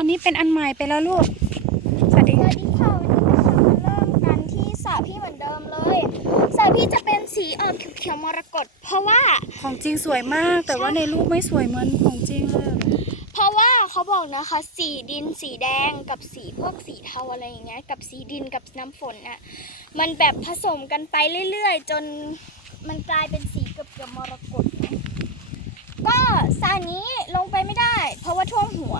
อันนี้เป็นอันใหม่ไปแล้วลูก สวัสดีสวัสดีค่ะวันนี้นะคะมาเริ่มกันที่สระพี่เหมือนเดิมเลยสระพี่จะเป็นสีออกเขียวๆมรกตเพราะว่าของจริงสวยมาก แต่ว่าในรูปไม่สวยเหมือนของจริงเลย เพราะว่าเขาบอกนะคะ สีดินสีแดงกับสีพวกสีเทาอะไรอย่างเงี้ยกับสีดินกับน้ำฝนน่ะมันแบบผสมกันไปเรื่อยๆ จนมันกลายเป็นสีเกือบเกือบๆมรกตก็สระนี้ลงไปไม่ได้ เพราะว่าท่วมหัว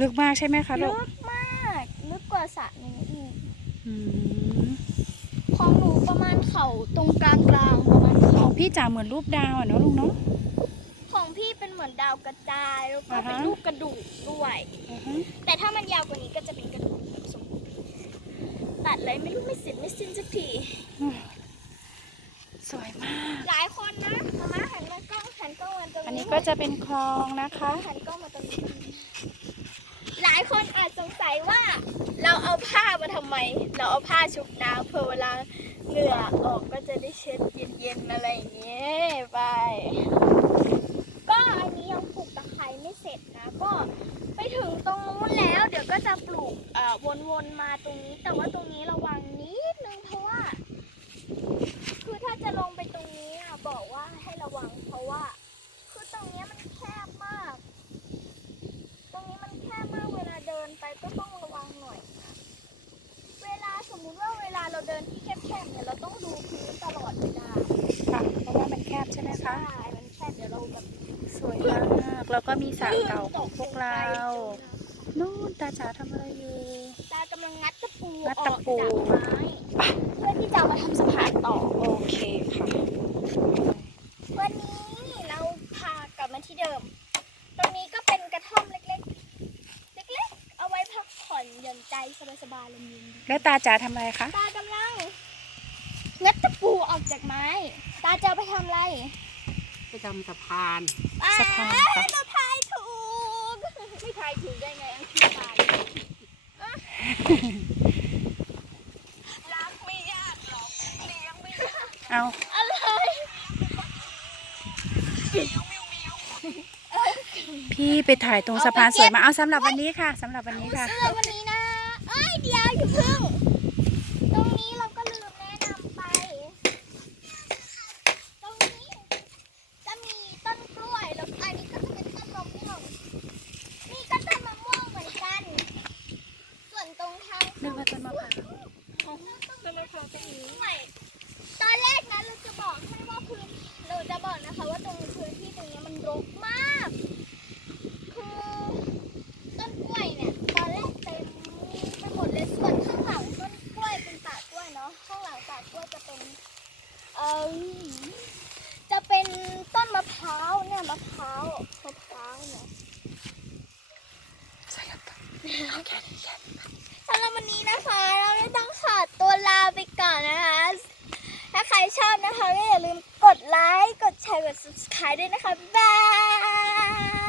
ลึกมากใช่ไหมคะลูลึกกมากลึกกว่าสระนี้อีกอืมของหนูประมาณเข่าตรงกลางกลางๆประมาณขเข่าองพี่จ๋าเหมือนรูปดาวอะเนอะลุงเนาะของพี่เป็นเหมือนดาวกระจายแล้วก็อ่าฮะเป็นรูปกระดูกด้วยอือฮึแต่ถ้ามันยาวกว่านี้ก็จะเป็นกระดูกแบบสมบูรณ์ตัดอะไรไม่รู้ไม่เสร็จไม่สิ้นสักทีสวยมาก หลายคนนะมาม่าหันมากล้องหันกล้องมาตรงนี้อันนี้ก็จะเป็นคลองนะคะหันกล้องมาตรงนี้ หลายคนอาจสงสัยว่า เราเอาผ้ามาทำไมเราเอาผ้าชุบน้ำเพื่อเวลาเหงื่อออกก็จะได้เช็ดเย็นๆอะไรอย่างเงี้ยไป ก็อันนี้ยังปลูกตะไคร้ไม่เสร็จนะ ก็ไปถึงตรงนู้นแล้ว เดี๋ยวก็จะปลูกวนๆมาตรงนี้ แต่ว่าตรงนี้เราวังนิดนึงเพราะว่า คือถ้าจะลงไปตรงนี้อะบอกว่าให้ระวังเพราะว่า คือตรงเนี้ยมันแคบมาก ตรงนี้มันแคบมากเวลาเดินไปก็ต้องระวังหน่อยนะเวลาสมมุติว่าเวลาเราเดินที่แค บๆเนี่ยเราต้องดูพื้นตลอดเวลาค่ะเพราะว่ามันแคบใช่ไหมคะ ใช่มันแคบเดี๋ยวเราแบบสวยมาก แล้วก็มีสระเก่าของพวกเรานู่นตาจ๋าทำอะไรอยู่ตากำลังงัดตะปูงัดอตะอกปูจากไม้เพื่อที่จะเอามาทำสะพานต่อโอเคค่ะ วันนี้เราพากลับมาที่เดิม ตรงนี้ก็เป็นกระท่อมเล็กๆ เล็กๆ เอาไว้พักผ่อนหย่อนใจสบายๆลมเย็นดีแล้วตาจ๋าทำอะไรคะตากำลั งงัดตะปูออกจากไม้ ตาจะเอาไปทำอะไรไปทำสะพาน สะพานอ่ค่ะจะทายถูก ไม่ทายถูกได้ไงอันที่ตายรักไม่ยากหรอกเลี้ยงไม่ยากเอาอะไรพี่ไปถ่ายตรงสะพานสวยมาเอาสำหรับวันนี้ค่ะสำหรับวันนี้ค่ะเสื้อวันนี้นะ เอ้ยเดี๋ยวอย่าเพิ่ง ตรงนี้เราก็ลืมแนะนำไป ตรงนี้จะมีต้นกล้วยแล้วอันนี้ก็จะเป็นต้นมะม่วงนี่ก็ต้นมะม่วงเหมือนกัน ส่วนตรงทาง นึกว่าต้นมะพร้าว ของ ต้นมะพร้าวตรงนี้ใหม่ตอนแรกนะเราจะบอกให้ว่าพื้นเราจะบอกนะคะว่าตรงพื้นที่ตรงนี้มันรกมาก คือต้นกล้วยเนี่ยตอนแรกเต็มไปหมดเลยส่วนข้างหลังต้นกล้วยเป็นป่ากล้วยเนาะข้างหลังป่ากล้วยจะเป็นเออจะเป็นต้นมะพร้าวเนี่ยมะพร้าวมะพร้าวเนี่ยใส่แล้วกันโอเคสำหรับวันนี้นะาไปก่อนนะคะ ถ้าใครชอบนะคะก็อย่าลืมกดไลค์ กดแชร์ กด subscribe ด้วยนะคะ บ๊ายบาย